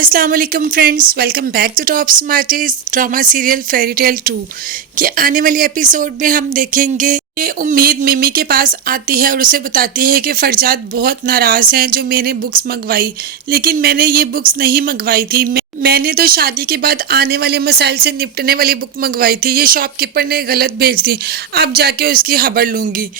अस्सलाम वालेकुम friends, welcome back to Top Smarties drama serial Fairy Tale 2 के आने वाली एपिसोड में हम देखेंगे कि उम्मीद मिमी के पास आती है और उसे बताती है कि फरजाद बहुत नाराज़ हैं जो मैंने बुक्स मंगवाई, लेकिन मैंने ये बुक्स नहीं मंगवाई थी। मैंने तो शादी के बाद आने वाले मसाइल से निपटने वाली बुक मंगवाई थी। ये शॉपकीपर ने गलत भेज दी, अब जाके उसकी खबर लूँगी।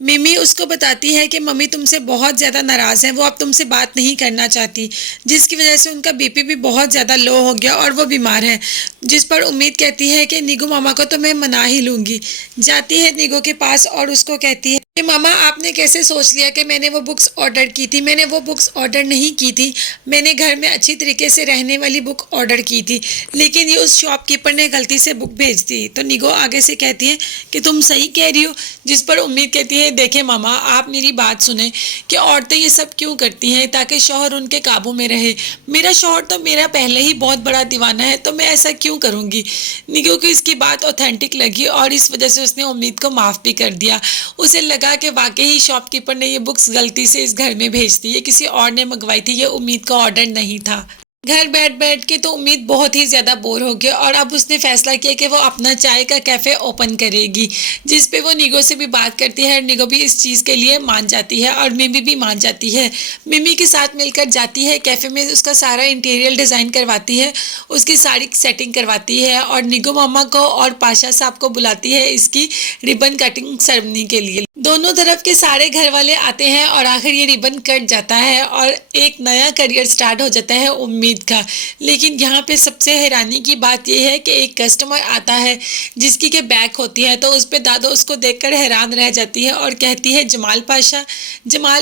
मिमी उसको बताती है कि मम्मी तुमसे बहुत ज़्यादा नाराज़ हैं, वो अब तुमसे बात नहीं करना चाहती, जिसकी वजह से उनका बीपी भी बहुत ज़्यादा लो हो गया और वो बीमार है। जिस पर उम्मीद कहती है कि निगू मामा को तो मैं मना ही लूँगी। जाती है निगू के पास और उसको कहती है कि मामा आपने कैसे सोच लिया कि मैंने वो बुक्स ऑर्डर की थी। मैंने वो बुक्स ऑर्डर नहीं की थी, मैंने घर में अच्छी तरीके से रहने वाली बुक ऑर्डर की थी, लेकिन ये उस शॉपकीपर ने गलती से बुक भेज दी। तो निगो आगे से कहती है कि तुम सही कह रही हो, जिस पर उम्मीद कहती है देखें मामा आप मेरी बात सुने कि औरतें ये सब क्यों करती हैं ताकि शौहर उनके काबू में रहे। मेरा शौहर तो मेरा पहले ही बहुत बड़ा दीवाना है, तो मैं ऐसा क्यों करूँगी। निगो को इसकी बात ऑथेंटिक लगी और इस वजह से उसने उम्मीद को माफ़ भी कर दिया। उसे लगा कि वाकई ही शॉपकीपर ने ये बुक्स गलती से इस घर में भेज दी, ये किसी और ने मंगवाई थी, ये उम्मीद का ऑर्डर नहीं था। घर बैठ बैठ के तो उम्मीद बहुत ही ज़्यादा बोर हो गई और अब उसने फैसला किया कि वो अपना चाय का कैफ़े ओपन करेगी, जिस पे वो निगो से भी बात करती है। निगो भी इस चीज़ के लिए मान जाती है और मिमी भी मान जाती है। मिमी के साथ मिलकर जाती है कैफ़े में, उसका सारा इंटीरियर डिज़ाइन करवाती है, उसकी सारी सेटिंग करवाती है और निगो मामा को और पाशा साहब को बुलाती है इसकी रिबन कटिंग सेरेमनी के लिए। दोनों तरफ के सारे घर वाले आते हैं और आखिर ये रिबन कट जाता है और एक नया करियर स्टार्ट हो जाता है उम्मीद का। लेकिन यहाँ पे सबसे हैरानी की बात यह है कि एक कस्टमर आता है जिसकी के बैग होती है, तो उस पर दादो उसको देखकर हैरान रह जाती है और कहती है जमाल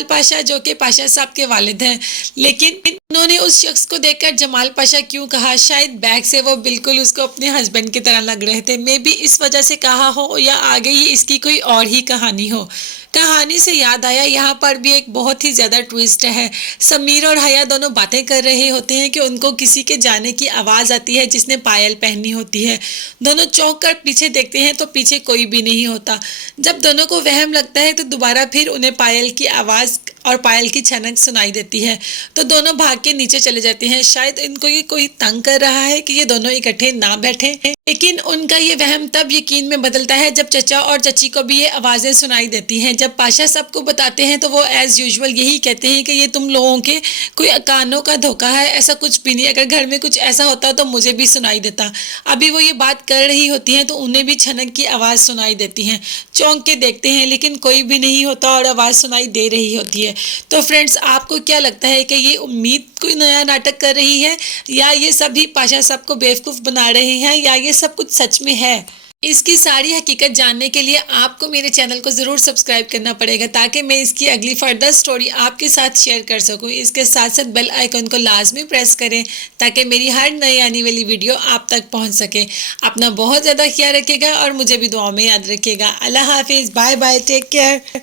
पाशा जो कि पाशा साहब के वालिद हैं। लेकिन उन्होंने उस शख्स को देखकर जमाल पाशा क्यों कहा, शायद बैग से वो बिल्कुल उसको अपने हस्बैंड की तरह लग रहे थे। मे बी इस वजह से कहा हो या आगे ही इसकी कोई और ही कहानी हो। कहानी से याद आया यहाँ पर भी एक बहुत ही ज़्यादा ट्विस्ट है। समीर और हया दोनों बातें कर रहे होते हैं कि उनको किसी के जाने की आवाज़ आती है जिसने पायल पहनी होती है। दोनों चौंक कर पीछे देखते हैं तो पीछे कोई भी नहीं होता। जब दोनों को वहम लगता है तो दोबारा फिर उन्हें पायल की आवाज़ और पायल की छनक सुनाई देती है, तो दोनों भाग के नीचे चले जाते हैं। शायद इनको ये कोई तंग कर रहा है कि ये दोनों इकट्ठे ना बैठे। लेकिन उनका ये वहम तब यकीन में बदलता है जब चचा और चची को भी ये आवाज़ें सुनाई देती हैं। जब पाशा सबको बताते हैं तो वो एज़ यूजुअल यही कहते हैं कि ये तुम लोगों के कोई कानों का धोखा है, ऐसा कुछ भी नहीं। अगर घर में कुछ ऐसा होता तो मुझे भी सुनाई देता। अभी वो ये बात कर रही होती हैं तो उन्हें भी छनक की आवाज़ सुनाई देती हैं। चौंक के देखते हैं लेकिन कोई भी नहीं होता और आवाज़ सुनाई दे रही होती है। तो फ्रेंड्स आपको क्या लगता है कि ये उम्मीद कोई नया नाटक कर रही है या ये सभी पाशा साहब को बेवकूफ़ बना रहे हैं या ये सब कुछ सच में है? इसकी सारी हकीकत जानने के लिए आपको मेरे चैनल को ज़रूर सब्सक्राइब करना पड़ेगा ताकि मैं इसकी अगली फर्दर स्टोरी आपके साथ शेयर कर सकूं। इसके साथ साथ बेल आइकन को लाजमी प्रेस करें ताकि मेरी हर नई आने वाली वीडियो आप तक पहुंच सके। अपना बहुत ज़्यादा ख्याल रखिएगा और मुझे भी दुआ में याद रखिएगा। अल्लाह हाफिज़, बाय बाय, टेक केयर।